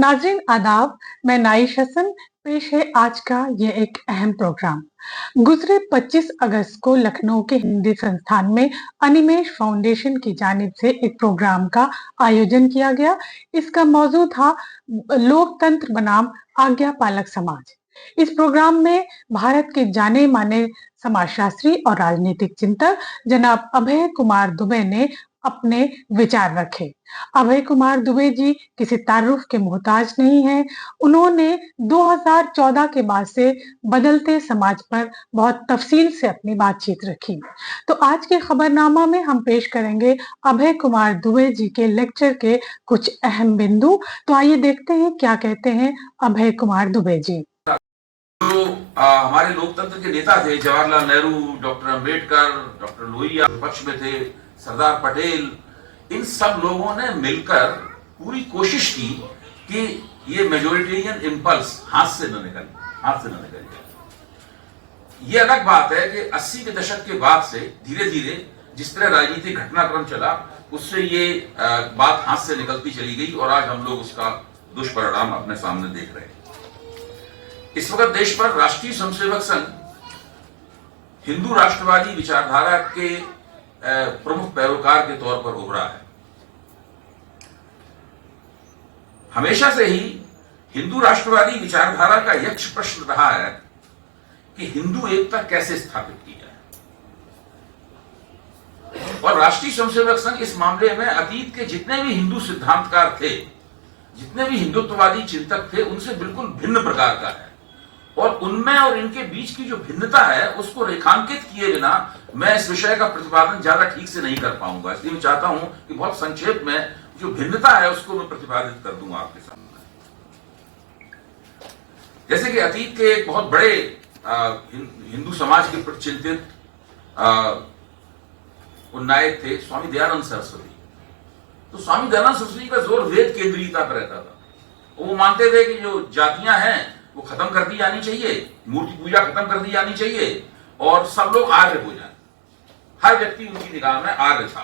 नाज़रीन आदाब, मैं नाइश हसन। पेश है आज का ये एक अहम प्रोग्राम। गुजरे 25 अगस्त को लखनऊ के हिंदी संस्थान में अनिमेश फाउंडेशन की जानिब से एक प्रोग्राम का आयोजन किया गया। इसका मौजू था लोकतंत्र बनाम आज्ञा पालक समाज। इस प्रोग्राम में भारत के जाने माने समाजशास्त्री और राजनीतिक चिंतक जनाब अभय कुमार दुबे ने अपने विचार रखे। अभय कुमार दुबे जी किसी तारुफ के मोहताज नहीं हैं। उन्होंने 2014 के बाद से बदलते समाज पर बहुत तफसील से अपनी बातचीत रखी। तो आज के खबरनामा में हम पेश करेंगे अभय कुमार दुबे जी के लेक्चर के कुछ अहम बिंदु। तो आइए देखते हैं क्या कहते हैं अभय कुमार दुबे जी। जो हमारे लोकतंत्र के नेता थे, जवाहरलाल नेहरू, डॉक्टर अंबेडकर, डॉक्टर लोहिया पक्ष में थे, सरदार पटेल, इन सब लोगों ने मिलकर पूरी कोशिश की कि ये मेजोरिटेरियन इंपल्स हाथ से न निकल जाए। ये अलग बात है कि 80 के दशक के बाद से धीरे धीरे जिस तरह राजनीतिक घटनाक्रम चला, उससे ये बात हाथ से निकलती चली गई और आज हम लोग उसका दुष्परिणाम अपने सामने देख रहे हैं। इस वक्त देश पर राष्ट्रीय स्वयंसेवक संघ हिंदू राष्ट्रवादी विचारधारा के प्रमुख पैरोकार के तौर पर उभरा है। हमेशा से ही हिंदू राष्ट्रवादी विचारधारा का यक्ष प्रश्न रहा है कि हिंदू एकता कैसे स्थापित की जाए, और राष्ट्रीय स्वयंसेवक संघ इस मामले में अतीत के जितने भी हिंदू सिद्धांतकार थे, जितने भी हिंदुत्ववादी चिंतक थे, उनसे बिल्कुल भिन्न प्रकार का है। और उनमें और इनके बीच की जो भिन्नता है उसको रेखांकित किए बिना मैं इस विषय का प्रतिपादन ज्यादा ठीक से नहीं कर पाऊंगा। इसलिए मैं चाहता हूं कि बहुत संक्षेप में जो भिन्नता है उसको मैं प्रतिपादित कर दूंगा आपके सामने। जैसे कि अतीत के एक बहुत बड़े हिंदू समाज के चिंतित नायक थे स्वामी दयानंद सरस्वती। तो स्वामी दयानंद सरस्वती का जोर वेद केंद्रीयता पर रहता था। वो मानते थे कि जो जातियां हैं वो खत्म कर दी जानी चाहिए, मूर्ति पूजा खत्म कर दी जानी चाहिए और सब लोग आर्य हो जाए। हर व्यक्ति उनकी निगाह में आर्य था।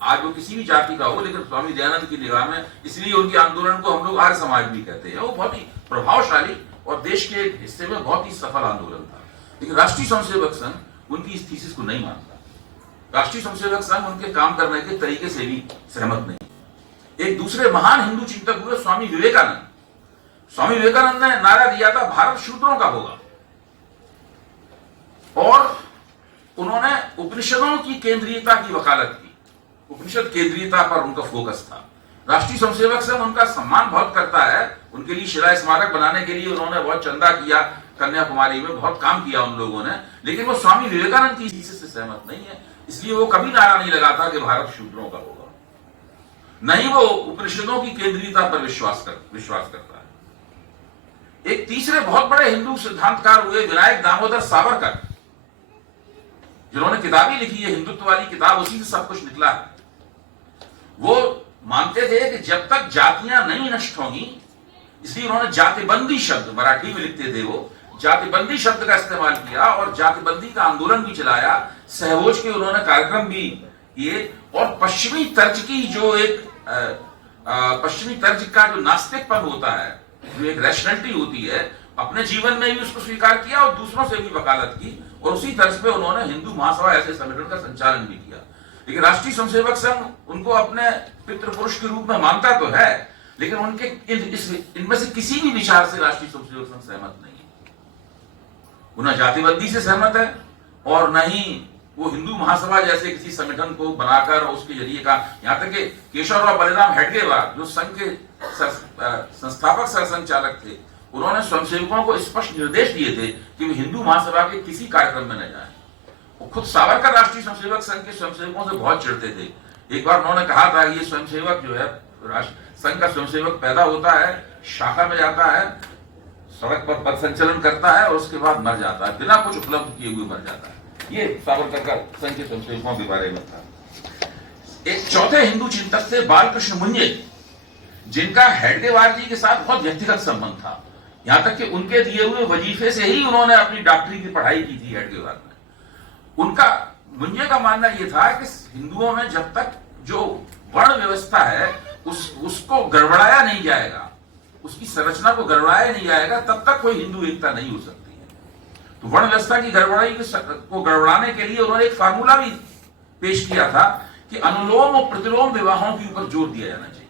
आज वो किसी भी जाति का हो, लेकिन स्वामी दयानंद की निगाह में, इसलिए उनके आंदोलन को हम लोग आर्य समाज भी कहते हैं। वो बहुत ही प्रभावशाली और देश के एक हिस्से में बहुत ही सफल आंदोलन था। लेकिन राष्ट्रीय स्वयंसेवक संघ उनकी इस थीसिस को नहीं मानता। राष्ट्रीय स्वयंसेवक संघ उनके काम करने के तरीके से भी सहमत नहीं। एक दूसरे महान हिंदू चिंतक हुए स्वामी विवेकानंद। स्वामी विवेकानंद ने नारा दिया था भारत शूद्रों का होगा, और उन्होंने उपनिषदों की केंद्रीयता की वकालत की। उपनिषद केंद्रीयता पर उनका फोकस था। राष्ट्रीय स्वयंसेवक संघ उनका सम्मान बहुत करता है। उनके लिए शिला स्मारक बनाने के लिए उन्होंने बहुत चंदा किया, कन्याकुमारी में बहुत काम किया उन लोगों ने। लेकिन वो स्वामी विवेकानंद की थीसिस से सहमत नहीं है, इसलिए वो कभी नारा नहीं लगाता कि भारत शूद्रों का होगा। नहीं, वो उपनिषदों की केंद्रीयता पर विश्वास करता है। एक तीसरे बहुत बड़े हिंदू सिद्धांतकार हुए विनायक दामोदर सावरकर, जिन्होंने किताबें लिखी है, हिंदुत्व वाली किताब, उसी से सब कुछ निकला है। वो मानते थे कि जब तक जातियां नहीं नष्ट होंगी, इसलिए उन्होंने जातिबंदी शब्द, मराठी में लिखते थे वो, जातिबंदी शब्द का इस्तेमाल किया और जातिबंदी का आंदोलन भी चलाया। सहभोज के उन्होंने कार्यक्रम भी किए और पश्चिमी तर्ज की जो एक पश्चिमी तर्ज का जो नास्तिकपन होता है, जो एक रैशनैलिटी होती है, अपने जीवन में भी उसको स्वीकार किया और दूसरों से भी वकालत की। और उसी तर्ज पे उन्होंने हिंदू महासभा ऐसे संगठन का संचालन भी किया। लेकिन राष्ट्रीय स्वयंसेवक संघ उनको अपने पितृपुरुष के रूप में मानता तो है, लेकिन उनके इनमें से किसी भी विचार से राष्ट्रीय स्वयंसेवक संघ सहमत नहीं है। वो न जातिबंदी से सहमत है और न ही वो हिंदू महासभा जैसे किसी संगठन को बनाकर उसके जरिए का, यहां तक कि केशवराव बलिराम हेडगेवार जो संघ के संस्थापक सरसंघचालक थे, उन्होंने स्वयंसेवकों को स्पष्ट निर्देश दिए थे कि वे हिंदू महासभा के किसी कार्यक्रम में न जाएं। वो खुद सावरकर राष्ट्रीय स्वयंसेवक संघ के स्वयंसेवकों से बहुत चिढ़ते थे। एक बार उन्होंने कहा था ये स्वयंसेवक जो है, संघ का स्वयंसेवक पैदा होता है, शाखा में जाता है, सड़क पर पथ संचलन करता है और उसके बाद मर जाता है, बिना कुछ उपलब्ध किए हुए मर जाता है। ये सावरकर का संघ के स्वयंसेवकों के बारे में था। एक चौथे हिंदू चिंतक थे बालकृष्ण मुंजे, जिनका हेडगेवार जी के साथ बहुत व्यक्तिगत संबंध था। यहां तक कि उनके दिए हुए वजीफे से ही उन्होंने अपनी डॉक्टरी की पढ़ाई की थी हेडगेवार ने। उनका, मुंजे का मानना यह था कि हिंदुओं में जब तक जो वर्ण व्यवस्था है उसको गड़बड़ाया नहीं जाएगा, उसकी संरचना को गड़बड़ाया नहीं जाएगा, तब तक कोई हिंदू एकता नहीं हो सकती है। तो वर्ण व्यवस्था की गड़बड़ाई को गड़बड़ाने के लिए उन्होंने एक फार्मूला भी पेश किया था कि अनुलोम और प्रतिलोम विवाहों के ऊपर जोर दिया जाना चाहिए।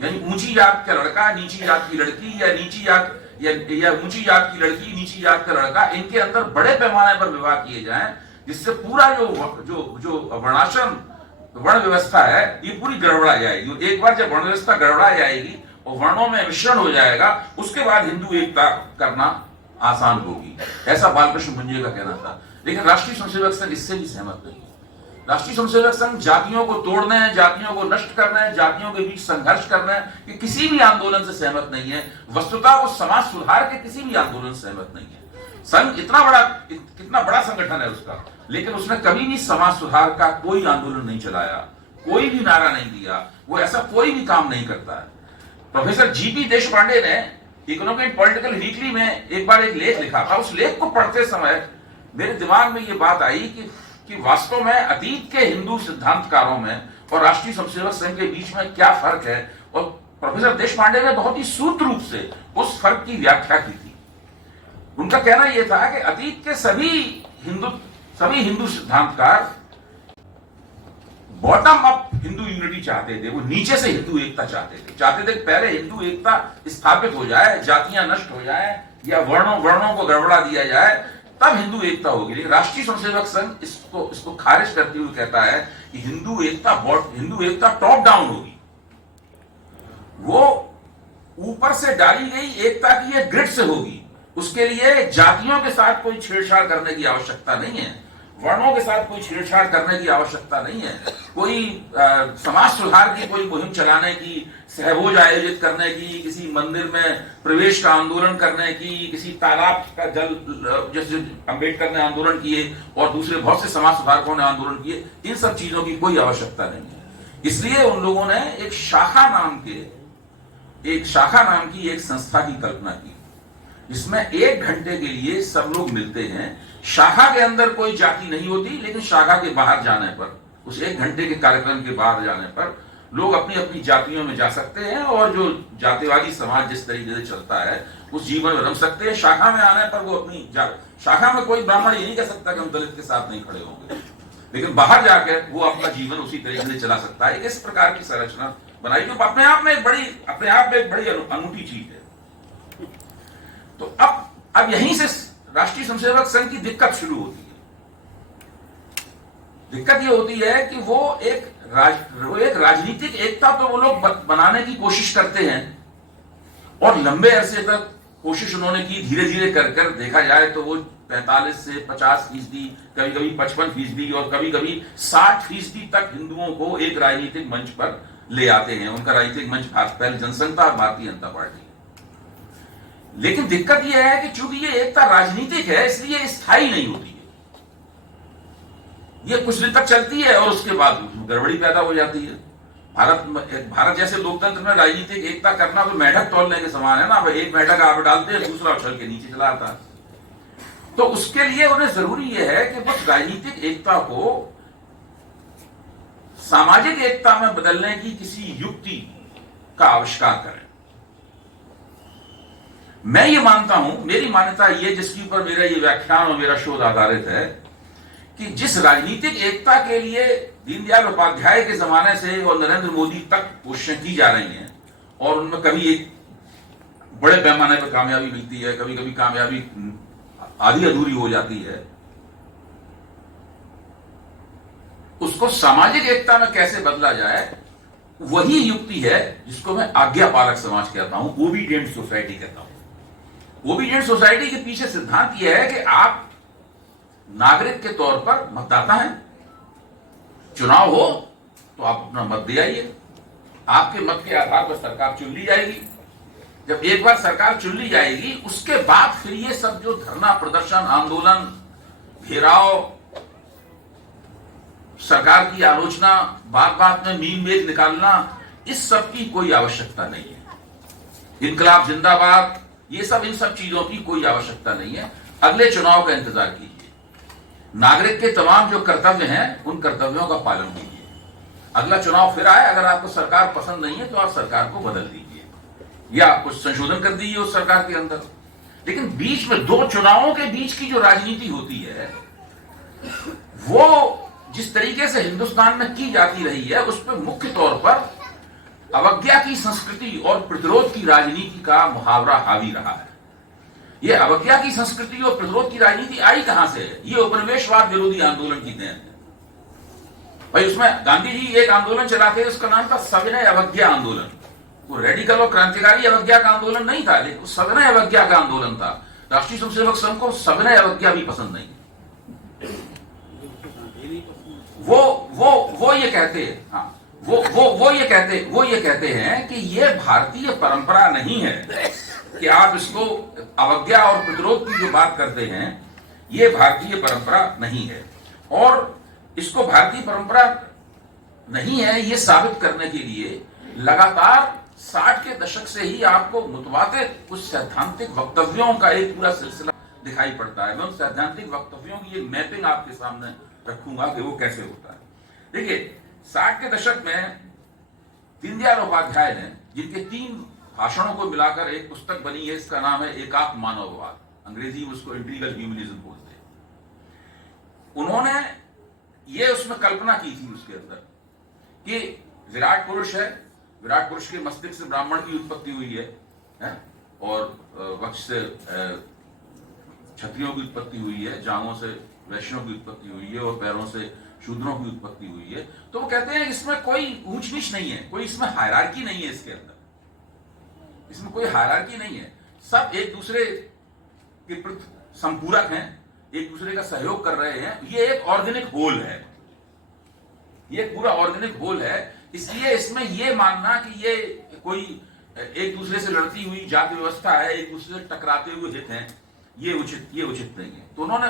यानी ऊंची जात का लड़का, नीची जात की लड़की, या नीची जात या ऊंची जात की लड़की, नीची जात का लड़का, इनके अंदर बड़े पैमाने पर विवाह किए जाएं, जिससे पूरा जो वर्णाश्रम वर्ण व्यवस्था है ये पूरी गड़बड़ा जाएगी। एक बार जब वर्ण व्यवस्था गड़बड़ा जाएगी और वर्णों में मिश्रण हो जाएगा, उसके बाद हिंदू एकता करना आसान होगी, ऐसा बालकृष्ण मुंजे का कहना था। लेकिन राष्ट्रीय स्वयंसेवक संघ इससे भी सहमत नहीं। राष्ट्रीय स्वयंसेवक संघ जातियों को तोड़ने, जातियों को नष्ट करने, जातियों के बीच संघर्ष करने कि किसी भी आंदोलन से सहमत नहीं है। वस्तुतः वो समाज सुधार के किसी भी आंदोलन से सहमत नहीं है। संघ कितना बड़ा संगठन है उसका, लेकिन उसने कभी भी समाज सुधार का कोई आंदोलन नहीं चलाया, कोई भी नारा नहीं दिया, वो ऐसा कोई भी काम नहीं करता है। प्रोफेसर जीपी देशपांडे ने इकोनॉमिक एंड पॉलिटिकल वीकली में एक बार एक लेख लिखा था। उस लेख को पढ़ते समय मेरे दिमाग में ये बात आई कि वास्तव में अतीत के हिंदू सिद्धांतकारों में और राष्ट्रीय स्वयंसेवक संघ के बीच में क्या फर्क है, और प्रोफेसर देशपांडे ने बहुत ही सूत्र रूप से उस फर्क की व्याख्या की थी। उनका कहना यह था कि अतीत के सभी हिंदू सिद्धांतकार बॉटम अप हिंदू यूनिटी चाहते थे, वो नीचे से हिंदू एकता चाहते थे कि पहले हिंदू एकता स्थापित हो जाए, जातियां नष्ट हो जाए या वर्णों को गड़बड़ा दिया जाए, तब हिंदू एकता होगी। लेकिन राष्ट्रीय स्वयंसेवक संघ इसको खारिज करते हुए कहता है कि हिंदू एकता टॉप डाउन होगी, वो ऊपर से डाली गई एकता की एक ग्रिड से होगी। उसके लिए जातियों के साथ कोई छेड़छाड़ करने की आवश्यकता नहीं है, वर्णों के साथ कोई छेड़छाड़ करने की आवश्यकता नहीं है, कोई समाज सुधार की कोई मुहिम चलाने की, सहभोज आयोजित करने की, किसी मंदिर में प्रवेश का आंदोलन करने की, किसी तालाब का जल, जैसे अम्बेडकर ने आंदोलन किए और दूसरे बहुत से समाज सुधारकों ने आंदोलन किए, इन सब चीजों की कोई आवश्यकता नहीं है। इसलिए उन लोगों ने एक शाखा नाम की एक संस्था की कल्पना की, जिसमें 1 घंटे के लिए सब लोग मिलते हैं। शाखा के अंदर कोई जाति नहीं होती, लेकिन शाखा के बाहर जाने पर, उस 1 घंटे के कार्यक्रम के बाहर जाने पर लोग अपनी अपनी जातियों में जा सकते हैं और जो जातिवादी समाज जिस तरीके से चलता है उस जीवन में रम सकते हैं। शाखा में आने पर वो अपनी शाखा में कोई ब्राह्मण ये नहीं कह सकता कि हम दलित के साथ नहीं खड़े होंगे, लेकिन बाहर जाकर वो अपना जीवन उसी तरीके से चला सकता है। इस प्रकार की संरचना बनाई जो अपने आप में एक बड़ी अनूठी चीज है। तो अब यहीं से राष्ट्रीय स्वयंसेवक संघ की दिक्कत शुरू होती है। दिक्कत यह होती है कि वो एक राजनीतिक एकता तो वो लोग बनाने की कोशिश करते हैं और लंबे अरसे तक कोशिश उन्होंने की, धीरे धीरे कर देखा जाए तो वो 45 से 50%, कभी कभी 55% और कभी कभी 60% तक हिंदुओं को एक राजनीतिक मंच पर ले आते हैं। उनका राजनीतिक मंच पहले जनसंघ था, भारतीय जनता पार्टी। लेकिन दिक्कत यह है कि चूंकि ये एकता राजनीतिक है, इसलिए स्थायी नहीं होती है। ये कुछ दिन तक चलती है और उसके बाद गड़बड़ी पैदा हो जाती है। भारत जैसे लोकतंत्र में राजनीतिक एकता करना तो मेढक तोलने के समान है ना। एक मेढक आप डालते हैं, दूसरा उछल के नीचे चला आता है। तो उसके लिए उन्हें जरूरी यह है कि बस राजनीतिक एकता को सामाजिक एकता में बदलने की किसी युक्ति का आविष्कार करें। मैं ये मानता हूं, मेरी मान्यता ये, जिसके ऊपर मेरा ये व्याख्यान और मेरा शोध आधारित है, कि जिस राजनीतिक एकता के लिए दीनदयाल उपाध्याय के जमाने से और नरेंद्र मोदी तक कोशिशें की जा रही हैं और उनमें कभी एक बड़े पैमाने पर कामयाबी मिलती है, कभी कभी कामयाबी आधी अधूरी हो जाती है, उसको सामाजिक एकता में कैसे बदला जाए, वही युक्ति है जिसको मैं आज्ञा पालक समाज कहता हूं, ओबीडियंट सोसाइटी कहता हूं। ओबीडियंट सोसाइटी के पीछे सिद्धांत यह है कि आप नागरिक के तौर पर मतदाता हैं, चुनाव हो तो आप अपना मत दे आइए, आपके मत के आधार पर सरकार चुन ली जाएगी। जब एक बार सरकार चुन ली जाएगी, उसके बाद फिर ये सब जो धरना प्रदर्शन, आंदोलन, घेराव, सरकार की आलोचना, बात बात में मीम मेज निकालना, इस सब की कोई आवश्यकता नहीं है। इनकलाब जिंदाबाद, ये सब, इन सब चीजों की कोई आवश्यकता नहीं है। अगले चुनाव का इंतजार कीजिए। नागरिक के तमाम जो कर्तव्य हैं, उन कर्तव्यों का पालन कीजिए। अगला चुनाव फिर आए, अगर आपको सरकार पसंद नहीं है तो आप सरकार को बदल दीजिए। या कुछ संशोधन कर दिए उस सरकार के अंदर। लेकिन बीच में दो चुनावों के बीच की जो राजनीति होती है वो जिस तरीके से हिंदुस्तान में की जाती रही है उस पर मुख्य तौर पर अवज्ञा की संस्कृति और प्रतिरोध की राजनीति का मुहावरा हावी रहा है। ये अवज्ञा की संस्कृति और प्रतिरोध की राजनीति आई कहां से है? ये उपनिवेशवाद विरोधी आंदोलन की देन है भाई। उसमें गांधी जी एक आंदोलन चलाते थे, उसका नाम था सविनय अवज्ञा आंदोलन। वो रेडिकल और क्रांतिकारी अवज्ञा का आंदोलन नहीं था, लेकिन सविनय अवज्ञा का आंदोलन था। राष्ट्रीय स्वयंसेवक संघ को सविनय अवज्ञा भी पसंद नहीं। वो ये कहते हैं, हाँ, वो ये कहते हैं कि ये भारतीय परंपरा नहीं है कि आप इसको अवज्ञा और प्रतिरोध की जो बात करते हैं ये भारतीय परंपरा नहीं है। और इसको भारतीय परंपरा नहीं है ये साबित करने के लिए लगातार 60 के दशक से ही आपको मुतवातिर कुछ सैद्धांतिक वक्तव्यों का एक पूरा सिलसिला दिखाई पड़ता है। मैं उन सैद्धांतिक वक्तव्यों की एक मैपिंग आपके सामने रखूंगा कि वो कैसे होता है। देखिए 60 के दशक में दीनदयाल उपाध्याय ने, जिनके 3 भाषणों को मिलाकर एक पुस्तक बनी है, इसका नाम है एकात्म मानववाद, अंग्रेजी में उसको इंटीग्रल ह्यूमनिज्म बोलते हैं। उन्होंने ये उसमें कल्पना की थी उसके अंदर कि विराट पुरुष है, विराट पुरुष के मस्तिष्क से ब्राह्मण की उत्पत्ति हुई है और वक्ष से क्षत्रियों की उत्पत्ति हुई है, जांघों से वैश्यों की उत्पत्ति हुई है और पैरों से शूद्रों की उत्पत्ति हुई है। तो वो कहते हैं इसमें कोई ऊंच नीच नहीं है, कोई इसमें हायरार्की नहीं है, इसके अंदर इसमें कोई हायरार्की नहीं है। सब एक दूसरे के प्रति संपूरक हैं, एक दूसरे का सहयोग कर रहे हैं। ये एक ऑर्गेनिक होल है, ये पूरा ऑर्गेनिक होल है। इसलिए इसमें ये मानना कि ये कोई एक दूसरे से लड़ती हुई जाति व्यवस्था है, एक दूसरे से टकराते हुए हित हैं, ये उचित नहीं है। तो उन्होंने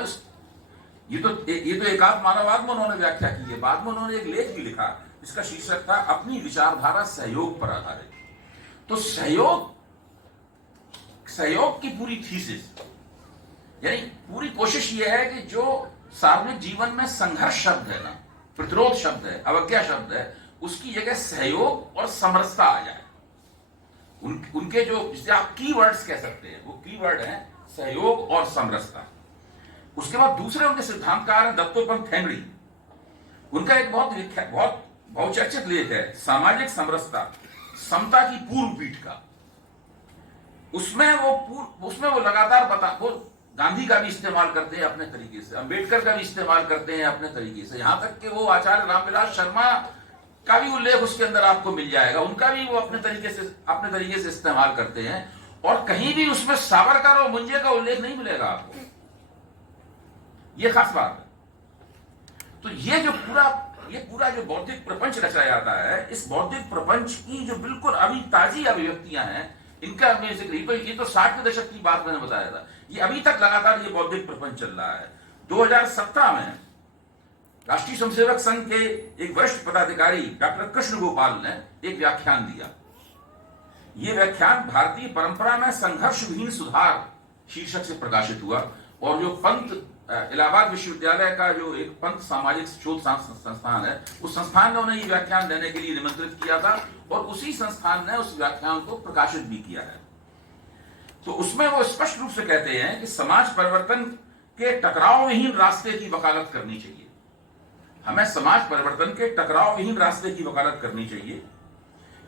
ये तो एकात्म मानववाद में उन्होंने व्याख्या की है। बाद में उन्होंने एक लेख भी लिखा, इसका शीर्षक था अपनी विचारधारा सहयोग पर आधारित। तो सहयोग की पूरी थीसिस, यानी पूरी कोशिश यह है कि जो सार्वजनिक जीवन में संघर्ष शब्द है ना, प्रतिरोध शब्द है, अवज्ञा शब्द है, उसकी जगह सहयोग और समरसता आ जाए। उनके जो जिसे आप कीवर्ड्स कह सकते हैं, वो कीवर्ड है सहयोग और समरसता। उसके बाद दूसरे उनके सिद्धांतकार हैं दत्तोपंत ठेंगड़ी। उनका एक बहुत बहुचर्चित लेख है सामाजिक समरसता, समता की पूर्व पीठ का। उसमें वो लगातार वो गांधी का भी इस्तेमाल करते हैं अपने तरीके से, अंबेडकर का भी इस्तेमाल करते हैं अपने तरीके से, यहां तक कि वो आचार्य रामविलास शर्मा का भी उल्लेख उसके अंदर आपको मिल जाएगा। उनका भी वो अपने तरीके से इस्तेमाल करते हैं। और कहीं भी उसमें सावरकर और मुंजे का उल्लेख नहीं मिलेगा आपको, ये खास बात है। तो ये पूरा जो बौद्धिक प्रपंच रचा जाता है, इस बौद्धिक प्रपंच की जो बिल्कुल अभी ताजी अभिव्यक्तियां हैं, इनका मैं जिक्र, ये तो 60 के दशक की बात मैंने बताया था, ये अभी तक लगातार ये बौद्धिक प्रपंच चल रहा है। 2017 में राष्ट्रीय स्वयंसेवक संघ के एक वरिष्ठ पदाधिकारी डॉक्टर कृष्ण गोपाल ने एक व्याख्यान दिया। यह व्याख्यान भारतीय परंपरा में संघर्ष विहीन सुधार शीर्षक से प्रकाशित हुआ। और जो पंत इलाहाबाद विश्वविद्यालय का जो एक पंत सामाजिक शोध संस्थान है, उस संस्थान ने उन्हें ये व्याख्यान देने के लिए निमंत्रित किया था और उसी संस्थान ने उस व्याख्यान को प्रकाशित भी किया है। तो उसमें वो स्पष्ट रूप से कहते हैं कि समाज परिवर्तन के टकराव विहीन रास्ते की वकालत करनी चाहिए। हमें समाज परिवर्तन के टकराव विहीन रास्ते की वकालत करनी चाहिए।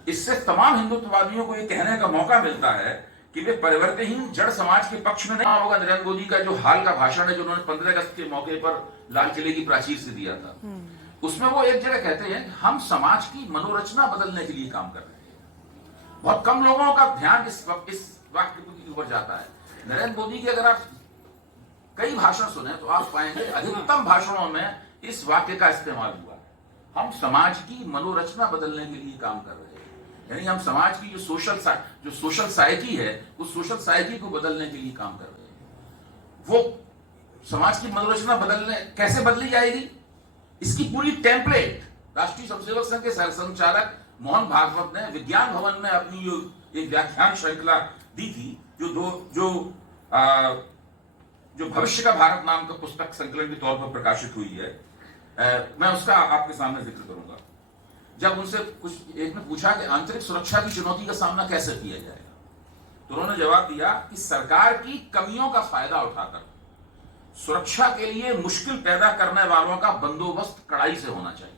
इससे तमाम हिंदुत्ववादियों को यह कहने का मौका मिलता है कि वे परिवर्तनहीन जड़ समाज के पक्ष में नहीं होगा। नरेंद्र मोदी का जो हाल का भाषण है जो उन्होंने 15 अगस्त के मौके पर लाल किले की प्राचीर से दिया था, उसमें वो एक जगह कहते हैं हम समाज की मनोरचना बदलने के लिए काम कर रहे हैं। बहुत कम लोगों का ध्यान इस वाक्य के ऊपर जाता है। नरेंद्र मोदी के अगर आप कई भाषण सुने तो आप पाएंगे अधिकतम भाषणों में इस वाक्य का इस्तेमाल हुआ है, हम समाज की मनोरचना बदलने के लिए काम कर रहे हैं। यानी हम समाज की जो सोशल साइकी है, उस सोशल साइकी को बदलने के लिए काम कर रहे हैं। वो समाज की मनोरचना कैसे बदली जाएगी, इसकी पूरी टेम्पलेट राष्ट्रीय स्वयंसेवक संघ के संचालक मोहन भागवत ने विज्ञान भवन में अपनी जो एक व्याख्यान श्रृंखला दी थी, जो भविष्य का भारत नाम का पुस्तक संकलन के तौर पर प्रकाशित हुई है, मैं उसका आपके सामने जिक्र करूंगा। जब उनसे एक ने पूछा कि आंतरिक सुरक्षा की चुनौती का सामना कैसे किया जाएगा, तो उन्होंने जवाब दिया कि सरकार की कमियों का फायदा उठाकर सुरक्षा के लिए मुश्किल पैदा करने वालों का बंदोबस्त कड़ाई से होना चाहिए।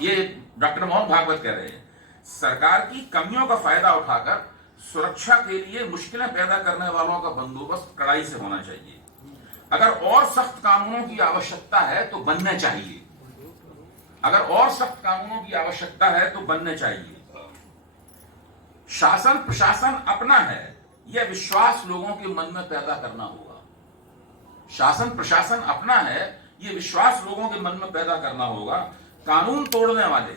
ये डॉक्टर मोहन भागवत कह रहे हैं, सरकार की कमियों का फायदा उठाकर सुरक्षा के लिए मुश्किलें पैदा करने वालों का बंदोबस्त कड़ाई से होना चाहिए। अगर और सख्त कानूनों की आवश्यकता है तो बनने चाहिए। अगर और सख्त कानूनों की आवश्यकता है तो बनने चाहिए। शासन प्रशासन अपना है, यह विश्वास लोगों के मन में पैदा करना होगा। शासन प्रशासन अपना है, यह विश्वास लोगों के मन में पैदा करना होगा। कानून तोड़ने वाले,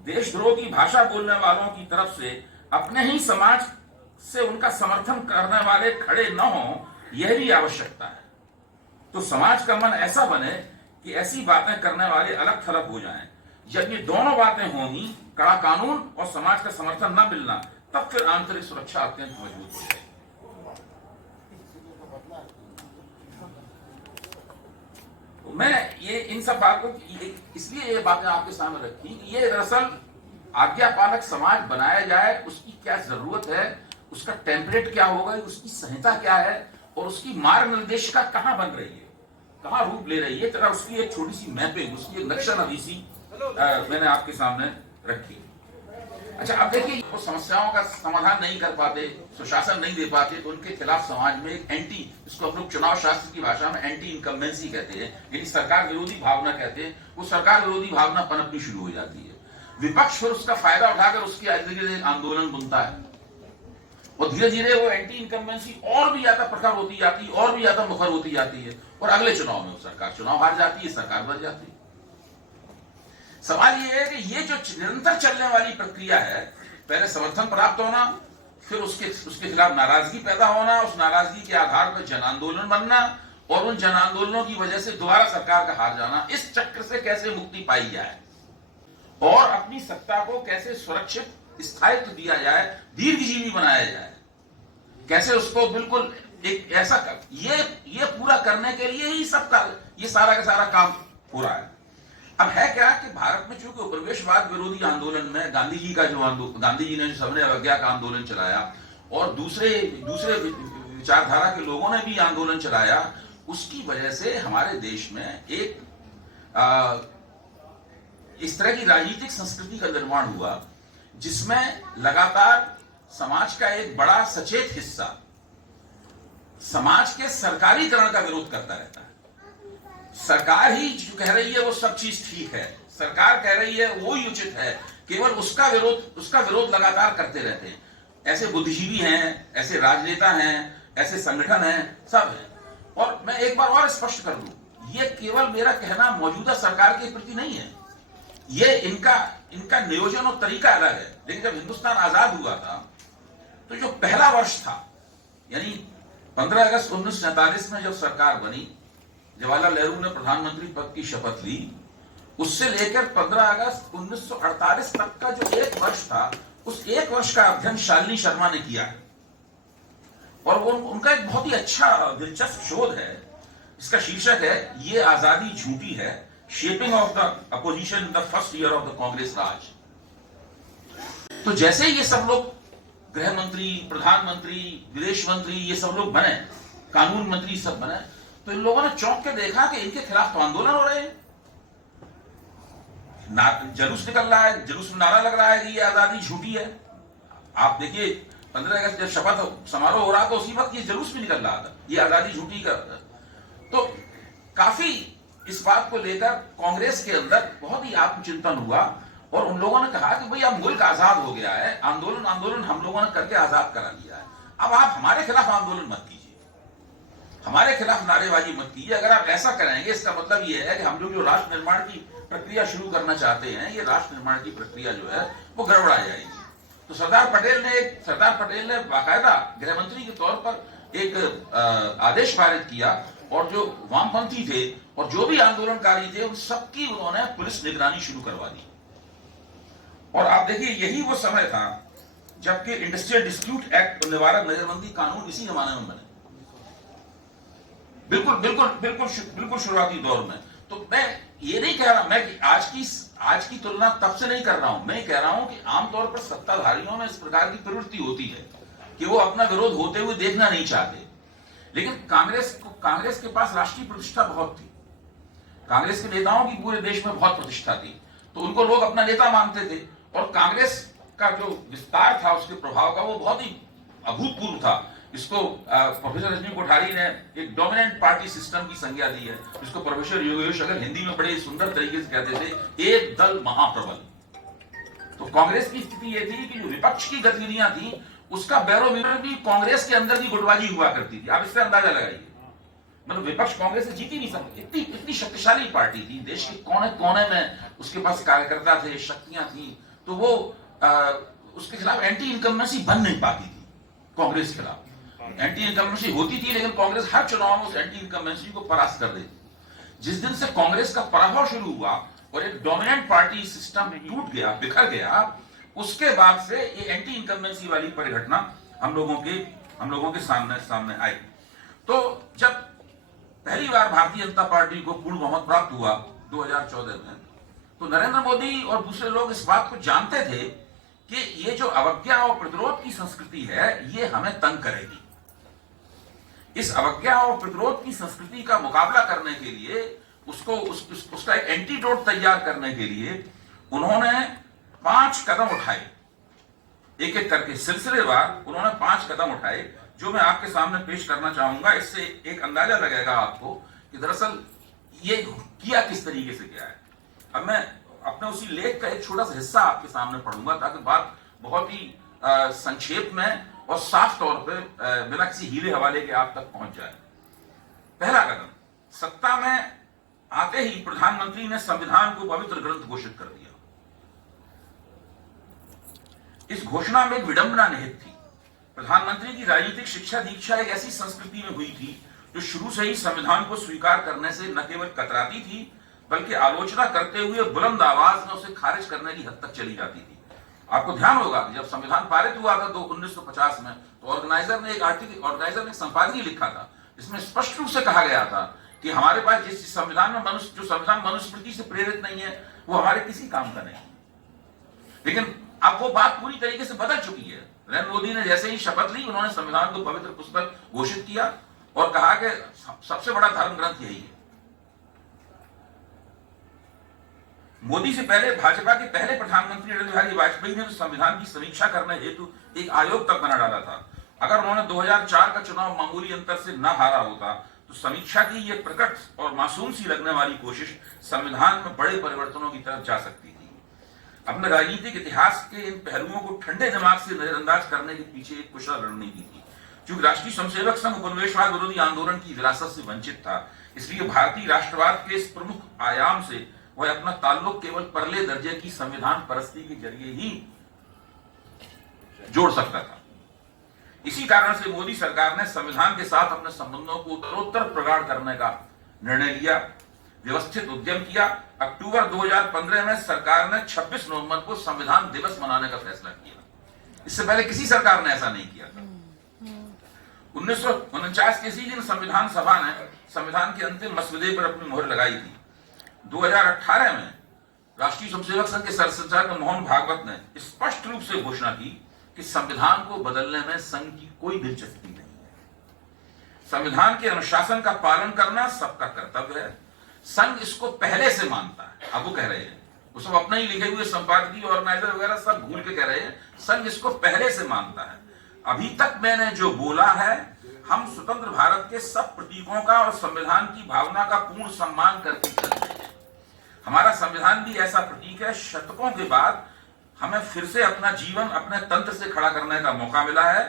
देशद्रोह की भाषा बोलने वालों की तरफ से अपने ही समाज से उनका समर्थन करने वाले खड़े न हो, यह भी आवश्यकता है। तो समाज का मन ऐसा बने कि ऐसी बातें करने वाले अलग थलग हो जाएं। जब ये दोनों बातें होंगी, कड़ा कानून और समाज का समर्थन न मिलना, तब फिर आंतरिक सुरक्षा अत्यंत मजबूत हो जाएगी। मैं ये इन सब बातों इसलिए ये बातें आपके सामने रखी कि ये दरअसल आज्ञापालक समाज बनाया जाए, उसकी क्या जरूरत है, उसका टेम्पलेट क्या होगा, उसकी संहिता क्या है और उसकी मार्ग निर्देशिका कहां बन रही है, कहां रूप ले रही है, तरह उसकी एक छोटी सी मैपिंग, उसकी एक नक्शा नवीसी मैंने आपके सामने रखी। अच्छा, अब देखिए, वो समस्याओं का समाधान नहीं कर पाते, सुशासन नहीं दे पाते, तो उनके खिलाफ समाज में एक एंटी, इसको हम लोग चुनाव शास्त्र की भाषा में एंटी इनकम्बेंसी कहते हैं, यानी सरकार विरोधी भावना कहते हैं, वो सरकार विरोधी भावना पनपनी शुरू हो जाती है। विपक्ष फिर उसका फायदा उठाकर उसके एक आंदोलन बुनता है और धीरे धीरे वो एंटी इनकम्बेंसी और भी ज्यादा प्रखर होती जाती है, और भी ज्यादा मुखर होती जाती है, और अगले चुनाव में सरकार चुनाव हार जाती है, सरकार बन जाती है। सवाल ये है कि ये जो निरंतर चलने वाली प्रक्रिया है, पहले समर्थन प्राप्त होना, फिर उसके खिलाफ नाराजगी पैदा होना, उस नाराजगी के आधार पर जन आंदोलन बनना और उन जन आंदोलनों की वजह से दोबारा सरकार का हार जाना, इस चक्र से कैसे मुक्ति पाई जाए और अपनी सत्ता को कैसे सुरक्षित स्थायित्व दिया जाए, दीर्घजीवी बनाया जाए, कैसे उसको बिल्कुल एक ऐसा ये पूरा करने के लिए ही ये सारा का सारा काम हो रहा है। अब है क्या कि भारत में चूंकि उपनिवेशवाद विरोधी आंदोलन में गांधी जी ने जो सबने अवज्ञा का आंदोलन चलाया और दूसरे विचारधारा के लोगों ने भी आंदोलन चलाया, उसकी वजह से हमारे देश में एक इस तरह की राजनीतिक संस्कृति का निर्माण हुआ जिसमें लगातार समाज का एक बड़ा सचेत हिस्सा समाज के सरकारीकरण का विरोध करता रहता है। सरकार ही जो कह रही है वो सब चीज ठीक है, सरकार कह रही है वो ही उचित है, केवल उसका विरोध लगातार करते रहते हैं। ऐसे बुद्धिजीवी हैं, ऐसे राजनेता हैं, ऐसे संगठन हैं, सब हैं। और मैं एक बार और स्पष्ट कर दूं, ये केवल मेरा कहना मौजूदा सरकार के प्रति नहीं है, ये इनका नियोजन और तरीका अलग है। लेकिन जब हिंदुस्तान आजाद हुआ था तो जो पहला वर्ष था, यानी 15 अगस्त 1947 में जब सरकार बनी, जवाहरलाल नेहरू ने प्रधानमंत्री पद की शपथ ली, उससे लेकर 15 अगस्त 1948 तक का जो एक वर्ष था, उस एक वर्ष का अध्ययन शालिनी शर्मा ने किया है और वो उनका एक बहुत ही अच्छा दिलचस्प शोध है। इसका शीर्षक है ये आजादी झूठी है, shaping of the opposition in the first year of the Congress raj. तो जैसे ये सब लोग गृह मंत्री, प्रधानमंत्री, विदेश मंत्री, ये सब लोग बने, कानून मंत्री सब बने, तो इन लोगों ने चौंक के देखा कि इनके खिलाफ तो आंदोलन हो रहे हैं, जुलूस निकल रहा है, जुलूस में नारा लग रहा है कि ये आजादी झूठी है। आप देखिए 15 अगस्त जब शपथ समारोह हो रहा तो उसी वक्त ये जुलूस भी निकल रहा था, ये आजादी झूठी का। तो काफी इस बात को लेकर कांग्रेस के अंदर बहुत ही आत्मचिंतन हुआ और उन लोगों ने कहा कि भाई अब मुल्क आजाद हो गया है, आंदोलन हम लोगों ने करके आजाद करा लिया है, अब आप हमारे खिलाफ आंदोलन मत कीजिए, हमारे खिलाफ नारेबाजी मत कीजिए। अगर आप ऐसा करेंगे इसका मतलब ये है कि हम लोग जो राष्ट्र निर्माण की प्रक्रिया शुरू करना चाहते हैं, ये राष्ट्र निर्माण की प्रक्रिया जो है वो गड़बड़ा जाएगी। तो सरदार पटेल ने बाकायदा गृह मंत्री के तौर पर एक आदेश पारित किया और जो वामपंथी थे और जो भी आंदोलनकारी थे उन सबकी उन्होंने पुलिस निगरानी शुरू करवा दी। और आप देखिए यही वो समय था जबकि इंडस्ट्रियल डिस्प्यूट एक्ट निवारक नजरबंदी कानून इसी जमाने में बने, बिल्कुल शुरुआती दौर में। तो मैं ये नहीं कह रहा मैं कि आज की आज की तुलना तब से नहीं कर रहा हूं, मैं कह रहा हूं कि आमतौर पर सत्ताधारियों में इस प्रकार की प्रवृत्ति होती है कि वो अपना विरोध होते हुए देखना नहीं चाहते। लेकिन कांग्रेस के पास राष्ट्रीय प्रतिष्ठा बहुत थी, कांग्रेस के नेताओं की पूरे देश में बहुत प्रतिष्ठा थी, तो उनको लोग अपना नेता मानते थे। और कांग्रेस का जो विस्तार था उसके प्रभाव का, वो बहुत ही अभूतपूर्व था। इसको प्रोफेसर रजनी कोठारी ने एक डोमिनेंट पार्टी सिस्टम की संज्ञा दी है, जिसको प्रोफेसर योगेश अगर हिंदी में बड़े सुंदर तरीके से कहते थे, एक दल महाप्रबल। तो कांग्रेस की स्थिति यह थी कि जो विपक्ष की गतिविधियां थी उसका बैरोमीटर भी कांग्रेस के अंदर की गुटबाजी हुआ करती थी। आप इससे अंदाजा लगाइए, मतलब विपक्ष कांग्रेस से जीत ही नहीं सकती, इतनी शक्तिशाली पार्टी थी, देश के कोने कोने में उसके पास कार्यकर्ता थे, शक्तियां थी, तो वो उसके खिलाफ एंटी इनकम्बेंसी बन नहीं पाती थी। कांग्रेस के खिलाफ एंटी इनकम्बेंसी होती थी, लेकिन कांग्रेस हर चुनाव में उस एंटी इनकम्बेंसी को परास्त कर देती। जिस दिन से कांग्रेस का पराभव शुरू हुआ और एक डोमिनेंट पार्टी सिस्टम टूट गया, बिखर गया, उसके बाद से ये एंटी इनकम्बेंसी वाली परिघटना हम लोगों के सामने आई। तो जब पहली बार भारतीय जनता पार्टी को पूर्ण बहुमत प्राप्त हुआ 2014 में, तो नरेंद्र मोदी और दूसरे लोग इस बात को जानते थे कि ये जो अवज्ञा और प्रतिरोध की संस्कृति है, ये हमें तंग करेगी। इस अवज्ञा और प्रतिरोध की संस्कृति का मुकाबला करने के लिए, उसका एक एंटीडोट तैयार करने के लिए उन्होंने 5 कदम उठाए, एक एक करके सिलसिलेवार उन्होंने 5 कदम उठाए, जो मैं आपके सामने पेश करना चाहूंगा। इससे एक अंदाजा लगेगा आपको कि दरअसल ये किया किस तरीके से किया है। अब मैं अपने उसी लेख का एक छोटा सा हिस्सा आपके सामने पढ़ूंगा, ताकि बात बहुत ही संक्षेप में और साफ तौर पे बिना किसी हीले हवाले के आप तक पहुंच जाए। पहला कदम, सत्ता में आते ही प्रधानमंत्री ने संविधान को पवित्र ग्रंथ घोषित कर दिया। इस घोषणा में एक विडंबना निहित थी। प्रधानमंत्री की राजनीतिक शिक्षा दीक्षा एक ऐसी संस्कृति में हुई थी जो शुरू से ही संविधान को स्वीकार करने से न केवल कतराती थी, बल्कि आलोचना करते हुए बुलंद आवाज में उसे खारिज करने की हद तक चली जाती थी। आपको ध्यान होगा कि जब संविधान पारित हुआ था 1950 में, तो ऑर्गेनाइजर ने एक संपादकीय लिखा था, जिसमें स्पष्ट रूप से कहा गया था कि हमारे पास जिस संविधान में जो संविधान मनुस्मृति से प्रेरित नहीं है, वो हमारे किसी काम का नहीं। लेकिन अब वो बात पूरी तरीके से बदल चुकी है। नरेंद्र मोदी ने जैसे ही शपथ ली, उन्होंने संविधान को पवित्र पुस्तक घोषित किया और कहा कि सबसे बड़ा धर्म ग्रंथ यही है। मोदी से पहले भाजपा के पहले प्रधानमंत्री अटल बिहारी वाजपेयी ने संविधान की समीक्षा करने हेतु एक आयोग तक बना डाला था। अगर उन्होंने 2004 का चुनाव मामूली अंतर से न हारा होता, तो समीक्षा की यह प्रकट और मासूम सी लगने वाली कोशिश संविधान में बड़े परिवर्तनों की तरफ जा सकती थी। अपने राजनीतिक इतिहास के इन पहलुओं को ठंडे दिमाग से नजरअंदाज करने के पीछे एक कुशल रणनीति थी। क्योंकि राष्ट्रीय स्वयंसेवक संघ उपनिवेशवाद विरोधी आंदोलन की विरासत से वंचित था, इसलिए भारतीय राष्ट्रवाद के इस प्रमुख आयाम से वह अपना ताल्लुक केवल परले दर्जे की संविधान परस्ती के जरिए ही जोड़ सकता था। इसी कारण से मोदी सरकार ने संविधान के साथ अपने संबंधों को उत्तरोत्तर प्रगाढ़ करने का निर्णय लिया, व्यवस्थित उद्यम किया। अक्टूबर 2015 में सरकार ने 26 नवंबर को संविधान दिवस मनाने का फैसला किया। इससे पहले किसी सरकार ने ऐसा नहीं किया था। 1949 के इसी दिन संविधान सभा ने संविधान के अंतिम मसौदे पर अपनी मोहर लगाई थी। 2018 में राष्ट्रीय स्वयंसेवक संघ के सरसंघचालक मोहन भागवत ने स्पष्ट रूप से घोषणा की कि संविधान को बदलने में संघ की कोई दिलचस्पी नहीं है। संविधान के अनुशासन का पालन करना सबका कर्तव्य है। संघ इसको पहले से मानता है। अब वो कह रहे हैं, वो सब अपने ही लिखे हुए संपादकीय ऑर्गेनाइजर वगैरह सब भूल के कह रहे हैं, संघ इसको पहले से मानता है। अभी तक मैंने जो बोला है, हम स्वतंत्र भारत के सब प्रतीकों का और संविधान की भावना का पूर्ण सम्मान करके चलते हैं। हमारा संविधान भी ऐसा प्रतीक है। शतकों के बाद हमें फिर से अपना जीवन अपने तंत्र से खड़ा करने का मौका मिला है।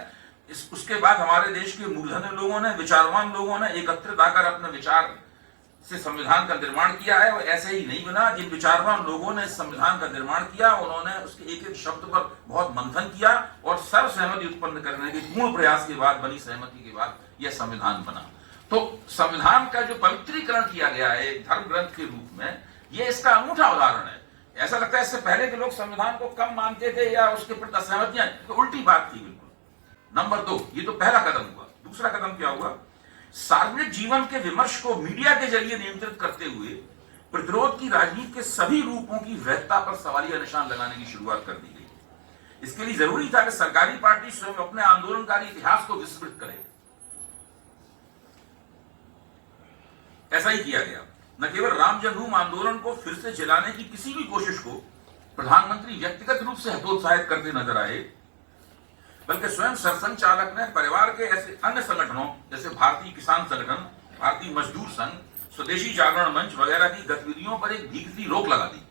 उसके बाद हमारे देश के मूर्धन्य लोगों ने, विचारवान लोगों ने एकत्रित आकर अपने विचार से संविधान का निर्माण किया है। वो ऐसे ही नहीं बना। जिन विचारवान लोगों ने संविधान का निर्माण किया, उन्होंने उसके एक एक शब्द पर बहुत मंथन किया और सर्व सहमति उत्पन्न करने के पूर्ण प्रयास के बाद, बनी सहमति के बाद यह संविधान बना। तो संविधान का जो पवित्रीकरण किया गया है एक धर्म ग्रंथ के रूप में, यह इसका अनूठा उदाहरण है। ऐसा लगता है इससे पहले के लोग संविधान को कम मानते थे या उसके प्रति असहमतियां, तो उल्टी बात थी बिल्कुल। नंबर 2, ये तो पहला कदम हुआ। दूसरा कदम क्या हुआ? सार्वजनिक जीवन के विमर्श को मीडिया के जरिए नियंत्रित करते हुए प्रतिरोध की राजनीति के सभी रूपों की वैधता पर सवालिया निशान लगाने की शुरुआत कर दी गई। इसके लिए जरूरी था कि सरकारी पार्टी स्वयं अपने आंदोलनकारी इतिहास को विस्मृत करे। ऐसा ही किया गया। न केवल राम जन्मभूमि आंदोलन को फिर से जलाने की किसी भी कोशिश को प्रधानमंत्री व्यक्तिगत रूप से हतोत्साहित करते नजर आए, बल्कि स्वयं सरसंघ चालक ने परिवार के ऐसे अन्य संगठनों जैसे भारतीय किसान संगठन, भारतीय मजदूर संघ, स्वदेशी जागरण मंच वगैरह की गतिविधियों पर एक भीगती रोक लगा दी।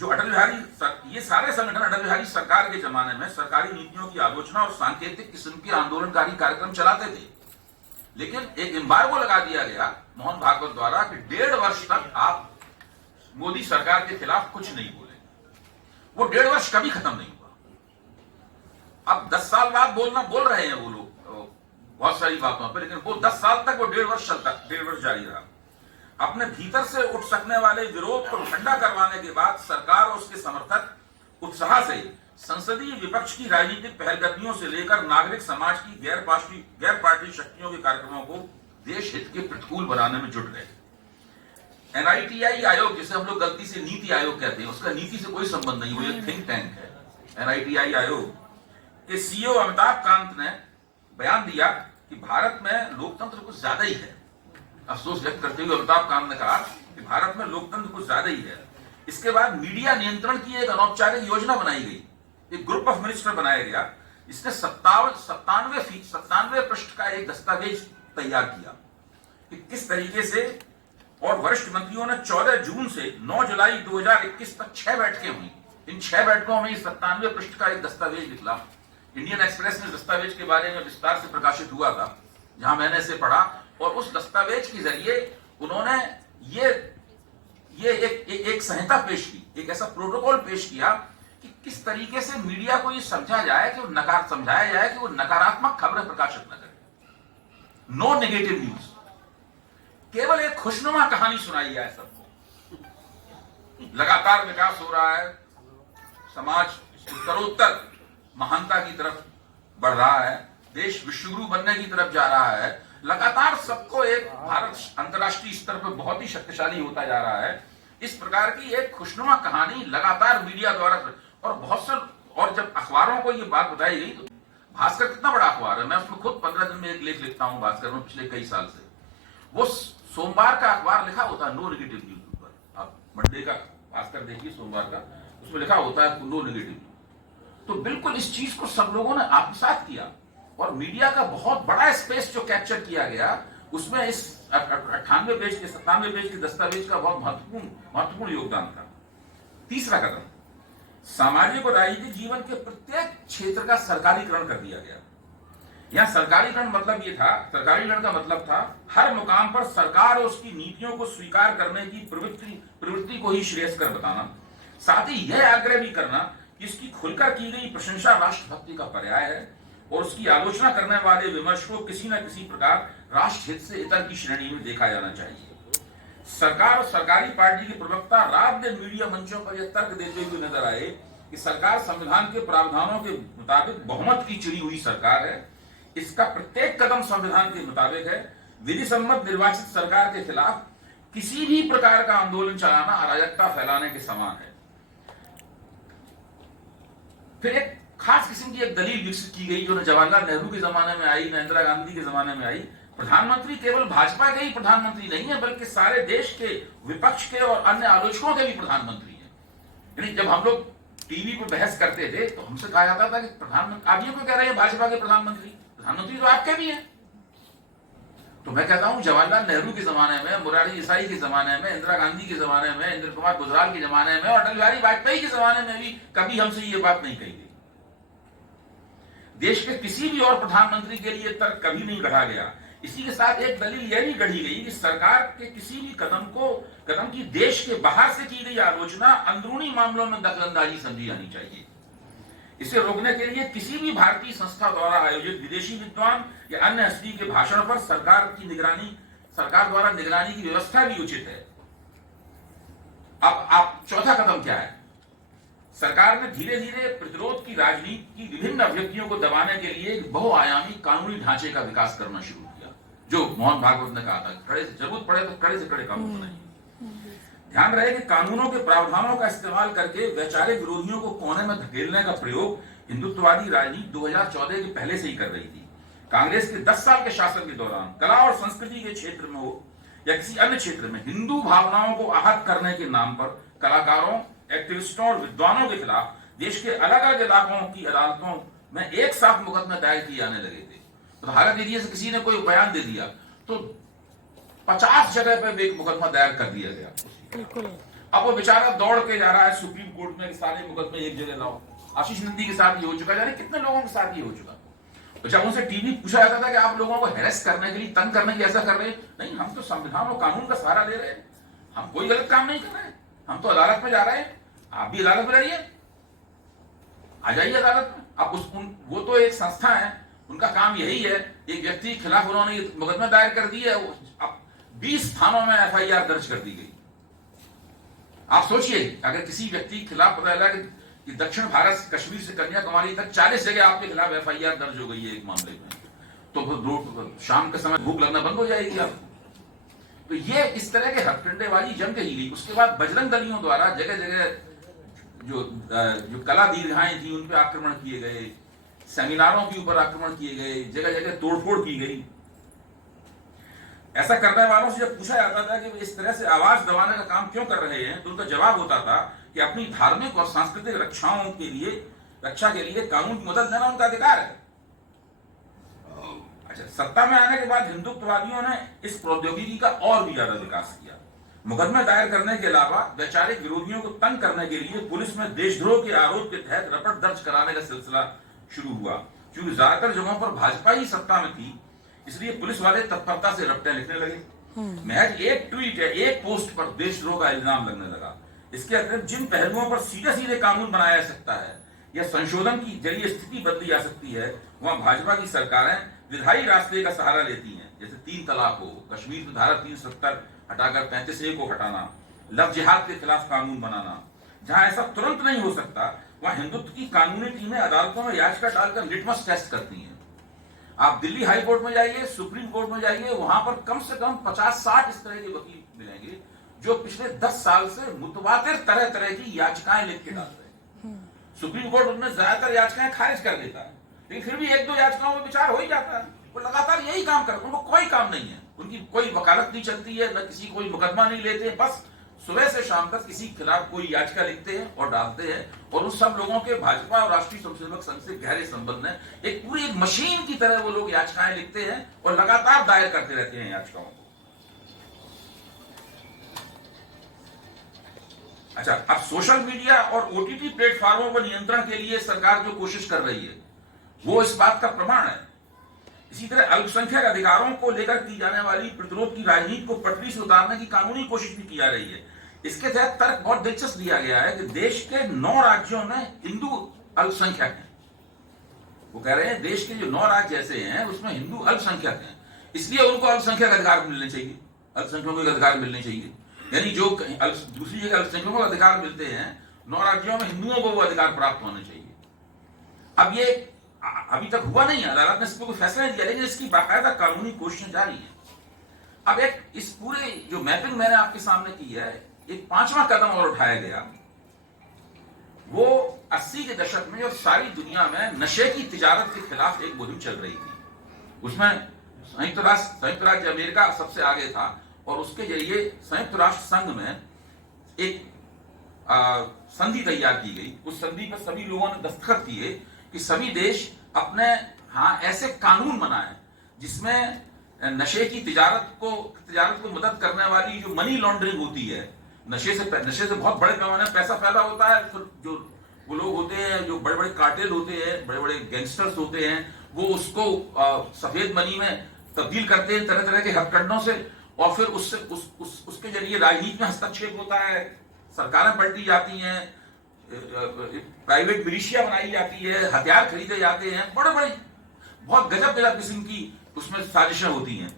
जो ये सारे संगठन अटल बिहारी सरकार के जमाने में सरकारी नीतियों की आलोचना और सांकेतिक किस्म के आंदोलनकारी कार्यक्रम चलाते थे, लेकिन एक एम्बार्गो लगा दिया गया मोहन भागवत द्वारा कि 1.5 वर्ष तक आप मोदी सरकार के खिलाफ कुछ नहीं बोले। वो 1.5 वर्ष कभी खत्म नहीं हुआ। अब 10 साल बाद बोल रहे हैं वो लोग बहुत सारी बातों पर, लेकिन वो 10 साल तक वो 1.5 वर्ष चलता, 1.5 वर्ष जारी रहा। अपने भीतर से उठ सकने वाले विरोध को ठंडा करवाने के बाद सरकार और उसके समर्थक उत्साह से संसदीय विपक्ष की राजनीतिक पहलकदमियों से लेकर नागरिक समाज की गैर पार्टी शक्तियों के कार्यक्रमों को देश हित के प्रतिकूल बनाने में जुट गए। एनआईटीआई आयोग, जिसे हम लोग गलती से नीति आयोग कहते हैं, उसका नीति से कोई संबंध नहीं, वो एक थिंक टैंक है। एनआईटीआई आयोग के सीईओ अमिताभ कांत ने बयान दिया कि भारत में लोकतंत्र कुछ ज्यादा ही है। अफसोस व्यक्त करते हुए अमिताभ कांत ने कहा कि भारत में लोकतंत्र कुछ ज्यादा ही है। इसके बाद मीडिया नियंत्रण की एक अनौपचारिक योजना बनाई गई, एक ग्रुप ऑफ मिनिस्टर बनाया गया। इसने 97 पृष्ठ का एक दस्तावेज तैयार किया कि किस तरीके से, और वरिष्ठ मंत्रियों ने 14 जून से 9 जुलाई 2021 तक 6 बैठकें हुई। इन 6 बैठकों में 97 पृष्ठ का एक दस्तावेज निकला। इंडियन एक्सप्रेस में दस्तावेज के बारे में विस्तार से प्रकाशित हुआ था, जहां मैंने इसे पढ़ा, और उस दस्तावेज के जरिए उन्होंने ये एक संहिता पेश की, एक ऐसा प्रोटोकॉल पेश किया कि किस तरीके से मीडिया को ये समझाया जाए कि वो नकारात्मक खबरें प्रकाशित न करे। नो नेगेटिव न्यूज, केवल एक खुशनुमा कहानी सुनाई जाए सबको। लगातार विकास हो रहा है, समाज उत्तरोत्तर महानता की तरफ बढ़ रहा है, देश विश्वगुरु बनने की तरफ जा रहा है, लगातार सबको एक भारत अंतर्राष्ट्रीय स्तर पर बहुत ही शक्तिशाली होता जा रहा है। इस प्रकार की एक खुशनुमा कहानी लगातार मीडिया द्वारा, और बहुत से, और जब अखबारों को ये बात बताई गई, तो भास्कर कितना बड़ा अखबार है, मैं उसमें खुद 15 दिन में एक लेख लिखता हूं भास्कर में पिछले कई साल से। वो सोमवार का अखबार लिखा होता है नो नेगेटिव न्यूज पर। आप मंडे का भास्कर देखिए, सोमवार का, उसमें लिखा होता है नो नेगेटिव न्यूज। तो बिल्कुल इस चीज को सब लोगों ने आत्मसात किया, और मीडिया का बहुत बड़ा स्पेस जो कैप्चर किया गया, उसमें इस 97 पेज के दस्तावेज का बहुत महत्वपूर्ण योगदान था। तीसरा कदम, सामाजिक और राजनीतिक जीवन के प्रत्येक क्षेत्र का सरकारीकरण कर दिया गया। यहां सरकारीकरण का मतलब था हर मुकाम पर सरकार और उसकी नीतियों को स्वीकार करने की प्रवृत्ति को ही श्रेयस्कर बताना, साथ ही यह आग्रह भी करना कि इसकी खुलकर की गई प्रशंसा राष्ट्रभक्ति का पर्याय है, और उसकी आलोचना करने वाले विमर्श को किसी न किसी प्रकार राष्ट्र हित से इतर की श्रेणी में देखा जाना चाहिए। सरकार और सरकारी पार्टी के प्रवक्ता रात दिन मीडिया मंचों पर यह तर्क देते हुए नजर आए कि सरकार संविधान के प्रावधानों के मुताबिक बहुमत की चुनी हुई सरकार है, इसका प्रत्येक कदम संविधान के मुताबिक है, विधि सम्मत निर्वाचित सरकार के खिलाफ किसी भी प्रकार का आंदोलन चलाना अराजकता फैलाने के समान है। फिर एक खास किस्म की एक दलील विकसित की गई, जो न जवाहरलाल नेहरू के जमाने में आई, न इंदिरा गांधी के जमाने में आई। प्रधानमंत्री केवल भाजपा के ही प्रधानमंत्री नहीं है, बल्कि सारे देश के, विपक्ष के और अन्य आलोचकों के भी प्रधानमंत्री हैं। यानी जब हम लोग टीवी पर बहस करते थे, तो हमसे कहा जाता था कि प्रधानमंत्री, आप ये क्यों कह रहे हैं भाजपा के प्रधानमंत्री तो आपके भी हैं। तो मैं कहता हूं, जवाहरलाल नेहरू के जमाने में, मुरारी देसाई के जमाने में, इंदिरा गांधी के जमाने में, इंद्र कुमार गुजराल के जमाने में, और अटल बिहारी वाजपेयी के जमाने में भी कभी हमसे ये बात नहीं कही गई। देश के किसी भी और प्रधानमंत्री के लिए तर्क कभी नहीं गढ़ा गया। इसी के साथ एक दलील यह भी गढ़ी गई कि सरकार के किसी भी कदम की देश के बाहर से की गई आलोचना अंदरूनी मामलों में दखलंदाजी समझी जानी चाहिए। इसे रोकने के लिए किसी भी भारतीय संस्था द्वारा आयोजित विदेशी विद्वान या अन्य हस्ती के भाषण पर सरकार द्वारा निगरानी की व्यवस्था भी उचित है। अब चौथा कदम क्या है? सरकार ने धीरे धीरे प्रतिरोध की राजनीति की विभिन्न अभिव्यक्तियों को दबाने के लिए एक बहुआयामी कानूनी ढांचे का विकास करना शुरू किया, जो मोहन भागवत ने कहा था, जरूरत पड़े तो कड़े से कड़े कानून बनाएंगे। ध्यान रहे कि कानूनों के प्रावधानों का इस्तेमाल करके वैचारिक विरोधियों को कोने में धकेलने का प्रयोग हिंदुत्ववादी राजनीति 2014 के पहले से ही कर रही थी। कांग्रेस के 10 साल के शासन के दौरान कला और संस्कृति के क्षेत्र में हो या किसी अन्य क्षेत्र में हिंदू भावनाओं को आहत करने के नाम पर कलाकारों, एक्टिविस्टों और विद्वानों के खिलाफ देश के अलग अलग इलाकों की अदालतों में एक साथ मुकदमे दायर किए जाने लगे थे। उदाहरण एरिया से किसी ने कोई बयान दे दिया तो 50 जगह पर एक मुकदमा दायर कर दिया गया। अब वो बेचारा दौड़ के जा रहा है सुप्रीम कोर्ट में, सारे मुकदमे एक जगह लाओ। आशीष नंदी के साथ ये हो चुका, जाने कितने लोगों के साथ ये हो चुका। तो जब उनसे टीवी पूछा जाता था कि आप लोगों को हैरेस करने के लिए, तंग करने के लिए ऐसा कर रहे हैं, नहीं, हम तो संविधान और कानून का सहारा ले रहे हैं, हम कोई गलत काम नहीं कर रहे हैं, हम तो अदालत में जा रहे हैं, आप भी अदालत में रहिए, आ जाइए अदालत में। अब वो तो एक संस्था है, उनका काम यही है, एक व्यक्ति के खिलाफ उन्होंने मुकदमा दायर कर दिया है, अब 20 थानों में FIR दर्ज कर दी गई। आप सोचिए, अगर किसी व्यक्ति के खिलाफ पता चला कि दक्षिण भारत कश्मीर से कन्याकुमारी तक 40 जगह आपके खिलाफ FIR दर्ज हो गई है एक मामले में, तो शाम के समय भूख लगना बंद हो जाएगी आपको। तो ये इस तरह के हथकंडेबाजी जम के ही गई। उसके बाद बजरंग दलियों द्वारा जगह जगह जो कला दीर्घाएं थी उन पर आक्रमण किए गए, सेमिनारों के ऊपर आक्रमण किए गए, जगह जगह तोड़फोड़ की गई। ऐसा करने वालों से जब पूछा जाता था कि वे इस तरह से आवाज दबाने का काम क्यों कर रहे हैं, तो उनका जवाब होता था कि अपनी धार्मिक और सांस्कृतिक रक्षा के लिए कानून की मदद लेना उनका अधिकार है। अच्छा, सत्ता में आने के बाद हिंदुत्ववादियों ने इस प्रौद्योगिकी का और भी ज्यादा विकास किया। मुकदमे दायर करने के अलावा वैचारिक विरोधियों को तंग करने के लिए पुलिस में देशद्रोह के आरोप के तहत रपट दर्ज कराने का सिलसिला शुरू हुआ। क्योंकि ज्यादातर जगहों पर भाजपा ही सत्ता में थी, इसलिए पुलिस वाले तत्परता से रपटे लिखने लगे। महज एक ट्वीट है, एक पोस्ट पर देशद्रोह का इल्जाम लगने लगा। इसके अतिरिक्त जिन पहलुओं पर सीधे सीधे कानून बनाया जा सकता है या संशोधन की जरिए स्थिति बदली जा सकती है, वहां भाजपा की सरकारें विधायी रास्ते का सहारा लेती हैं। जैसे 3 तलाक हो, कश्मीर में धारा 370 हटाकर 35A को हटाना, लव जिहाद के खिलाफ कानून बनाना। जहां ऐसा तुरंत नहीं हो सकता, वहां हिंदुत्व की कानूनी टीमें अदालतों में याचिका डालकर लिटमस टेस्ट करती हैं। आप दिल्ली हाई कोर्ट में जाइए, सुप्रीम कोर्ट में जाइए, वहां पर कम से कम 50-60 इस तरह के वकील मिलेंगे जो पिछले 10 साल से मुतवातिर तरह तरह की याचिकाएं लिख के डाल रहे हैं। सुप्रीम कोर्ट उनमें ज्यादातर याचिकाएं खारिज कर देता है, लेकिन फिर भी 1-2 याचिकाओं में विचार हो ही जाता है। वो लगातार यही काम करते हैं, उनको कोई काम नहीं है, उनकी कोई वकालत नहीं चलती है, न किसी कोई मुकदमा नहीं लेते, बस सुबह से शाम तक किसी के खिलाफ कोई याचिका लिखते हैं और डालते हैं। और उन सब लोगों के भाजपा और राष्ट्रीय स्वयंसेवक संघ से गहरे संबंध है। एक पूरी मशीन की तरह वो लोग याचिकाएं लिखते हैं और लगातार दायर करते रहते हैं याचिकाओं को। अच्छा, अब सोशल मीडिया और OTT प्लेटफॉर्मों पर नियंत्रण के लिए सरकार जो कोशिश कर रही है वो इस बात का प्रमाण है। इसी तरह अल्पसंख्यक अधिकारों को लेकर की जाने वाली प्रतिरोध की राजनीति को पटरी से उतारने की कानूनी कोशिश भी की जा रही है। इसके तहत तर्क बहुत दिलचस्प दिया गया है कि देश के 9 राज्यों में हिंदू अल्पसंख्यक हैं। वो कह रहे हैं देश के जो 9 राज्य ऐसे हैं उसमें हिंदू अल्पसंख्यक हैं, इसलिए उनको अल्पसंख्यक अधिकार मिलने चाहिए, अल्पसंख्यकों को अधिकार मिलने चाहिए। यानी जो दूसरी जगह अल्पसंख्यकों को अधिकार मिलते हैं, 9 राज्यों में हिंदुओं को वो अधिकार प्राप्त होने चाहिए। अब ये अभी तक हुआ नहीं है, अदालत ने इस पर कोई फैसला नहीं दिया, लेकिन इसकी बाकायदा कानूनी कोशिशें जारी हैं। अब एक इस पूरे जो मैपिंग मैंने आपके सामने की है, एक 5वां कदम और उठाया गया। वो 80 के दशक में और सारी दुनिया में नशे की तिजारत के खिलाफ एक मुहिम चल रही थी। उसमें संयुक्त राज्य अमेरिका सबसे आगे था और उसके जरिए संयुक्त राष्ट्र संघ में एक संधि तैयार की गई। उस संधि पर सभी लोगों ने दस्तखत किए कि सभी देश अपने ऐसे कानून बनाएं जिसमें नशे की तिजारत को मदद करने वाली जो मनी लॉन्ड्रिंग होती है, नशे से बहुत बड़े पैमाने में पैसा पैदा होता है। फिर जो वो लोग होते हैं, जो बड़े बड़े कार्टेल होते हैं, बड़े बड़े गैंगस्टर्स होते हैं, वो उसको सफेद मनी में तब्दील करते हैं तरह तरह के हथकंडों से, और फिर उसके जरिए राजनीति में हस्तक्षेप होता है, सरकारें पलटी जाती हैं, प्राइवेट मिलिशिया बनाई जाती है, हथियार खरीदे जाते हैं, बड़े बड़े बहुत गजब किस्म की उसमें साजिशें होती हैं।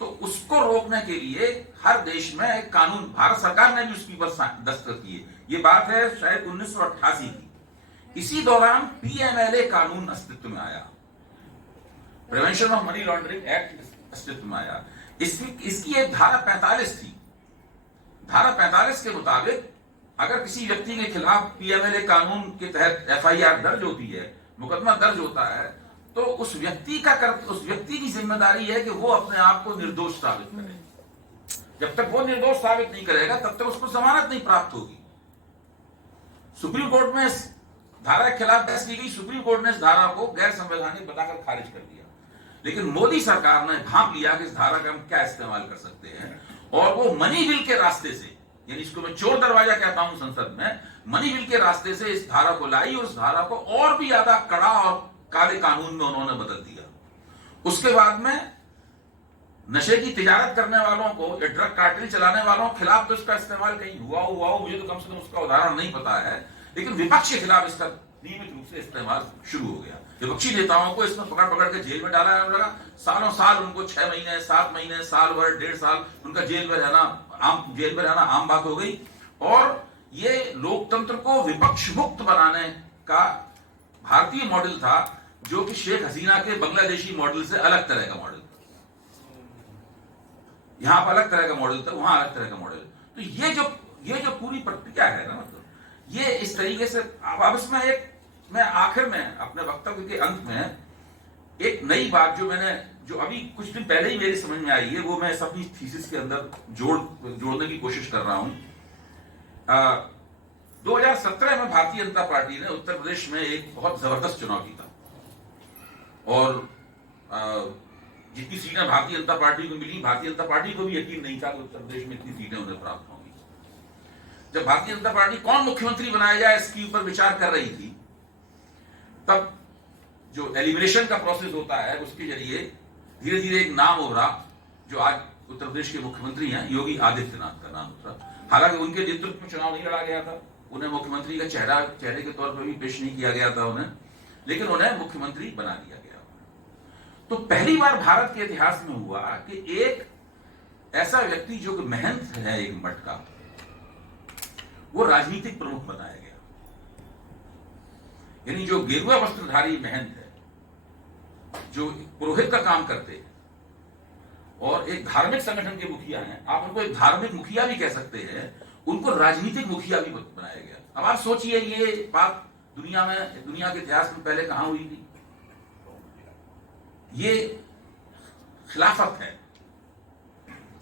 तो उसको रोकने के लिए हर देश में एक कानून, भारत सरकार ने भी उसकी पर दस्तखत किए। ये बात है शायद 1988 की। इसी दौरान PMLA कानून अस्तित्व में आया, prevention of money laundering act अस्तित्व में आया। इसकी एक धारा 45 थी। धारा 45 के मुताबिक अगर किसी व्यक्ति के खिलाफ पीएमएलए कानून के तहत एफआईआर दर्ज होती है, मुकदमा दर्ज होता है, तो उस व्यक्ति की जिम्मेदारी है कि वो अपने आप को निर्दोष साबित करे। जब तक वो निर्दोष साबित नहीं करेगा तब तक उसको जमानत नहीं प्राप्त होगी। सुप्रीम कोर्ट में इस धारा के खिलाफ बहस की गई, सुप्रीम कोर्ट ने इस धारा को गैर संवैधानिक बताकर खारिज कर दिया। लेकिन मोदी सरकार ने भांप लिया कि इस धारा का हम क्या इस्तेमाल कर सकते हैं, और वो मनी बिल के रास्ते से, यानी इसको मैं चोर दरवाजा कहता हूं संसद में, मनी बिल के रास्ते से इस धारा को लाई और इस धारा को और भी ज्यादा कड़ा और काले कानून में उन्होंने बदल दिया। उसके बाद में नशे की तिजारत करने वालों को या ड्रग कार्टेल चलाने वालों के खिलाफ तो इसका इस्तेमाल कहीं हुआ हो, मुझे तो कम से कम उसका उदाहरण नहीं पता है, लेकिन विपक्ष के खिलाफ इसका नियमित रूप से इस्तेमाल शुरू हो गया। विपक्षी नेताओं को इसमें पकड़ के जेल में डाला लगा, सालों साल उनको 6 महीने, 7 महीने, साल भर, 1.5 साल उनका जेल में रहना आम बात हो गई। और ये लोकतंत्र को विपक्ष मुक्त बनाने का भारतीय मॉडल था, जो कि शेख हसीना के बांग्लादेशी मॉडल से अलग तरह का मॉडल था। यहां पर अलग तरह का मॉडल था, वहां अलग तरह का मॉडल। तो ये जो पूरी प्रक्रिया है ना, मतलब ये इस तरीके से अब इसमें मैं आखिर में अपने वक्तव्य के अंत में एक नई बात जो अभी कुछ दिन पहले ही मेरी समझ में आई है, वो मैं अपनी थीसिस के अंदर जोड़ने की कोशिश कर रहा हूं। 2017 में भारतीय जनता पार्टी ने उत्तर प्रदेश में एक बहुत जबरदस्त चुनाव जीता, और जितनी सीटें भारतीय जनता पार्टी को मिली, भारतीय जनता पार्टी को भी यकीन नहीं था कि उत्तर प्रदेश में इतनी सीटें उन्हें प्राप्त होंगी। जब भारतीय जनता पार्टी कौन मुख्यमंत्री बनाया जाए इसके ऊपर विचार कर रही थी, तब जो एलिमिनेशन का प्रोसेस होता है उसके जरिए धीरे धीरे एक नाम उभरा, जो आज उत्तर प्रदेश के मुख्यमंत्री हैं, योगी आदित्यनाथ का नाम उभरा। हालांकि उनके नेतृत्व में चुनाव नहीं लड़ा गया था, उन्हें मुख्यमंत्री का चेहरे के तौर पर भी पेश नहीं किया गया था उन्हें, लेकिन उन्हें मुख्यमंत्री बना दिया गया। तो पहली बार भारत के इतिहास में हुआ कि एक ऐसा व्यक्ति जो कि महंत है एक मठ का, वो राजनीतिक प्रमुख बनाया गया। यानी जो गेरुआ वस्त्रधारी महंत है, जो पुरोहित का काम करते हैं और एक धार्मिक संगठन के मुखिया हैं, आप उनको एक धार्मिक मुखिया भी कह सकते हैं, उनको राजनीतिक मुखिया भी बनाया गया। अब आप सोचिए ये बात दुनिया के इतिहास में पहले कहां हुई थी? ये खिलाफत है।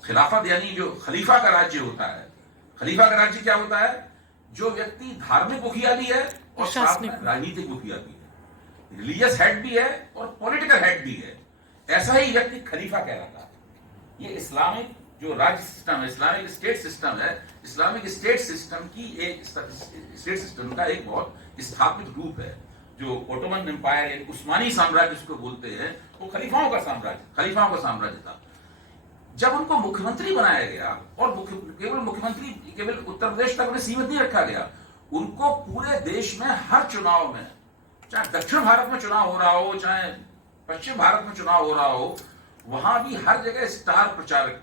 खिलाफत यानी जो खलीफा का राज्य होता है। खलीफा का राज्य क्या होता है? जो व्यक्ति धार्मिक मुखिया भी है और साथ में राजनीतिक मुखिया भी है, रिलीजियस हेड भी है और पॉलिटिकल हेड भी है। ऐसा ही व्यक्ति खलीफा कहलाता है। ये इस्लामिक जो राज्य सिस्टम है, इस्लामिक स्टेट सिस्टम है, इस्लामिक स्टेट सिस्टम की एक स्टेट सिस्टम का एक बहुत स्थापित रूप है। जो ओटोमन एम्पायर, उस्मानी साम्राज्य जिसको बोलते हैं, वो खलीफाओं का साम्राज्य था। जब उनको मुख्यमंत्री बनाया गया, और केवल उत्तर प्रदेश तक उन्हें सीमित नहीं रखा गया, उनको पूरे देश में हर चुनाव में, चाहे दक्षिण भारत में चुनाव हो रहा हो, चाहे पश्चिम भारत में चुनाव हो रहा हो, वहां भी हर जगह स्टार प्रचारक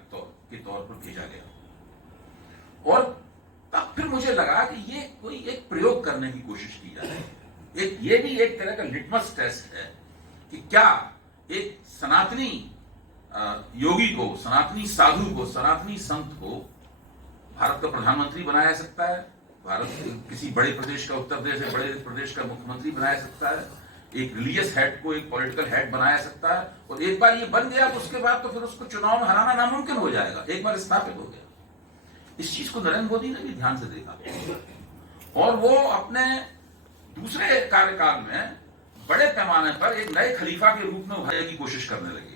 के तौर पर भेजा गया। और तब फिर मुझे लगा कि ये कोई एक प्रयोग करने की कोशिश की जा रही है। ये भी एक तरह का लिटमस टेस्ट है कि क्या एक सनातनी योगी को, सनातनी साधु को, सनातनी संत को भारत का प्रधानमंत्री बनाया सकता है, भारत किसी बड़े प्रदेश का, उत्तर प्रदेश है, बड़े प्रदेश का मुख्यमंत्री बनाया सकता है, एक रिलीजियस हेड को एक पॉलिटिकल हेड बनाया सकता है। और एक बार ये बन गया तो उसके बाद तो फिर उसको चुनाव में हराना नामुमकिन हो जाएगा, एक बार स्थापित हो गया। इस चीज को नरेंद्र मोदी ने भी ध्यान से देखा और वो अपने दूसरे कार्यकाल में बड़े पैमाने पर एक नए खलीफा के रूप में उभरने की कोशिश करने लगे।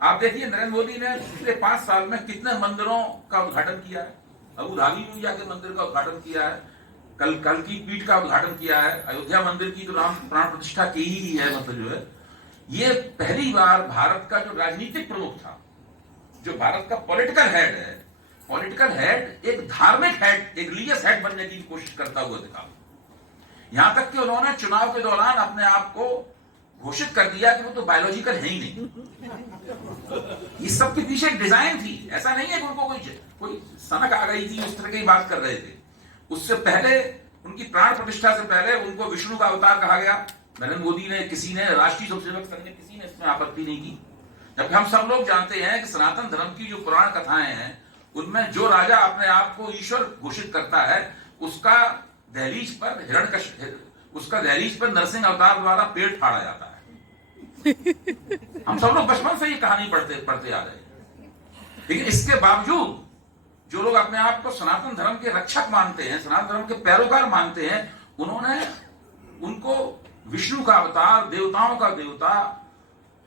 आप देखिए नरेंद्र मोदी ने पिछले 5 साल में कितने मंदिरों का उद्घाटन किया है। अबू धाबी में जाके मंदिर का उद्घाटन किया है, कल की पीठ का उद्घाटन किया है, अयोध्या मंदिर की तो राम प्राण प्रतिष्ठा की ही है। मतलब जो है, ये पहली बार भारत का जो राजनीतिक प्रमुख था, जो भारत का पॉलिटिकल हेड एक धार्मिक हेड, एक रिलीजियस हेड बनने की कोशिश करता हुआ दिखा। यहां तक कि उन्होंने चुनाव के दौरान अपने आप को घोषित कर दिया कि वो तो बायोलॉजिकल है ही नहीं। इस सब के पीछे एक डिजाइन थी, ऐसा नहीं है कि उनको कोई सनक आ गई थी इस तरह की बात कर रहे थे। उससे पहले, उनकी प्राण प्रतिष्ठा से पहले उनको विष्णु का अवतार कहा गया। नरेंद्र मोदी ने, किसी ने, राष्ट्रीय स्वयंसेवक संघ ने, किसी ने इसमें आपत्ति नहीं की। जबकि हम सब लोग जानते हैं कि सनातन धर्म की जो पुराण कथाएं हैं उनमें जो राजा अपने आप को ईश्वर घोषित करता है उसका दहलीज पर उसका दहलीज पर नरसिंह अवतार द्वारा पेट फाड़ा जाता है। हम सब लोग बचपन से ये कहानी पढ़ते आ रहे हैं। लेकिन इसके बावजूद जो लोग अपने आप को सनातन धर्म के रक्षक मानते हैं, सनातन धर्म के पैरोकार मानते हैं, उन्होंने उनको विष्णु का अवतार, देवताओं का देवता,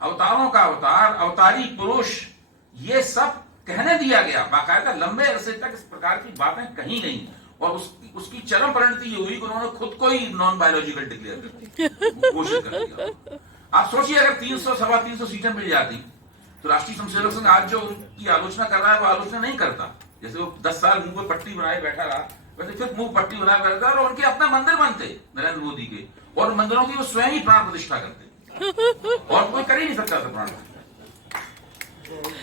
अवतारों का अवतार, अवतारी पुरुष, ये सब कहने दिया गया। बाकायदा लंबे अरसे तक इस प्रकार की बातें कही गई और उसकी चरम परिणति ये हुई कि उन्होंने खुद को ही नॉन बायोलॉजिकल डिक्लेयर कर घोषित कर दिया। आप सोचिए अगर 300 सवा 300 सीटें मिल जाती तो राष्ट्रीय स्वयंसेवक संघ आज जो उनकी आलोचना कर रहा है वो आलोचना नहीं करता। जैसे वो 10 साल मुंह पे पट्टी बनाए बैठा रहा, वैसे फिर मुंह पट्टी बनाए बैठा रहा और उनके अपने मंदिर बनते नरेंद्र मोदी के, और मंदिरों की वो स्वयं ही प्राण प्रतिष्ठा करते और कोई कर ही नहीं सकता था प्राण प्रतिष्ठा।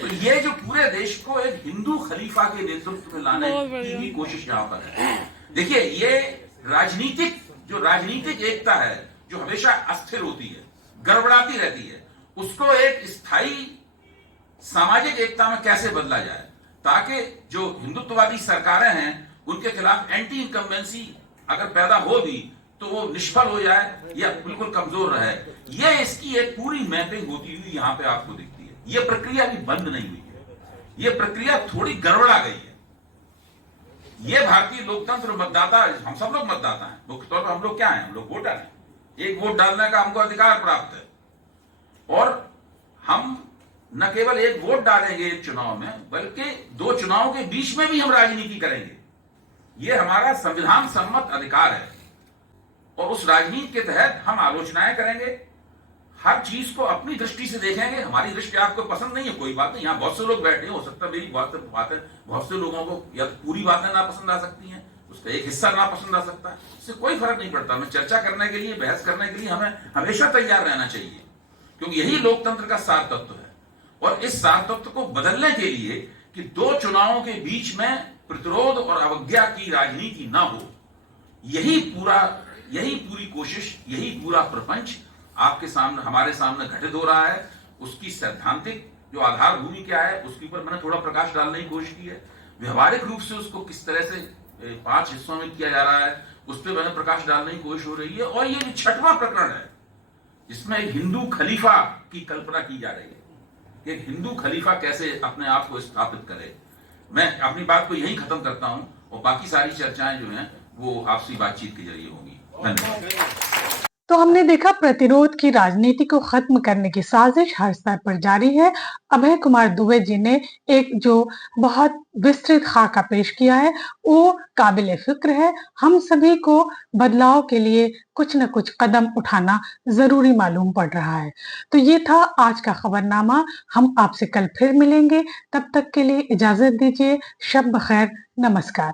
तो ये जो पूरे देश को एक हिंदू खलीफा के नेतृत्व में लाने की भी कोशिश यहाँ पर है। देखिए ये राजनीतिक एकता है जो हमेशा अस्थिर होती है, गड़बड़ाती रहती है, उसको एक स्थायी सामाजिक एकता में कैसे बदला जाए ताकि जो हिंदुत्ववादी सरकारें हैं उनके खिलाफ एंटी इनकम्बेंसी अगर पैदा हो भी तो वो निष्फल हो जाए या बिल्कुल कमजोर रहे। ये इसकी एक पूरी मैपिंग होती हुई यहाँ पे आपको दिखती है। ये प्रक्रिया भी बंद नहीं हुई है, ये प्रक्रिया थोड़ी गड़बड़ा गई है। ये भारतीय लोकतंत्र मतदाता, हम सब लोग मतदाता हैं, मुख्य तौर पर हम लोग क्या हैं, हम लोग वोटर हैं। एक वोट डालने का हमको अधिकार प्राप्त है और हम न केवल एक वोट डालेंगे एक चुनाव में, बल्कि 2 चुनावों के बीच में भी हम राजनीति करेंगे। ये हमारा संविधान सम्मत अधिकार है और उस राजनीति के तहत हम आलोचनाएं करेंगे, हर चीज को अपनी दृष्टि से देखेंगे। हमारी दृष्टि आपको पसंद नहीं है, कोई बात नहीं, यहाँ बहुत से लोग बैठे, हो सकता है मेरी बहुत से लोगों को या तो पूरी बातें ना पसंद आ सकती हैं, उसका एक हिस्सा ना पसंद आ सकता है, इससे कोई फर्क नहीं पड़ता। हमें चर्चा करने के लिए, बहस करने के लिए हमें हमेशा तैयार रहना चाहिए, क्योंकि यही लोकतंत्र का सार तत्व है। और इस सार तत्व को बदलने के लिए कि 2 चुनावों के बीच में प्रतिरोध और अवज्ञा की राजनीति ना हो, यही पूरी कोशिश, यही पूरा प्रपंच आपके सामने, हमारे सामने घटित हो रहा है। उसकी सैद्धांतिक जो आधार भूमि क्या है उसके ऊपर मैंने थोड़ा प्रकाश डालने की कोशिश की है। व्यवहारिक रूप से उसको किस तरह से 5 हिस्सों में किया जा रहा है उस पर मैंने प्रकाश डालने की कोशिश हो रही है। और ये 6वां प्रकरण है जिसमें एक हिंदू खलीफा की कल्पना की जा रही है। एक हिंदू खलीफा कैसे अपने आप को स्थापित करे। मैं अपनी बात को यहीं खत्म करता हूं और बाकी सारी चर्चाएं जो हैं वो आपसी बातचीत के जरिए होंगी। धन्यवाद। तो हमने देखा प्रतिरोध की राजनीति को खत्म करने की साजिश हर स्तर पर जारी है। अभय कुमार दुबे जी ने एक जो बहुत विस्तृत खाका पेश किया है वो काबिल फिक्र है। हम सभी को बदलाव के लिए कुछ न कुछ कदम उठाना जरूरी मालूम पड़ रहा है। तो ये था आज का खबरनामा। हम आपसे कल फिर मिलेंगे, तब तक के लिए इजाजत दीजिए। शब बखैर, नमस्कार।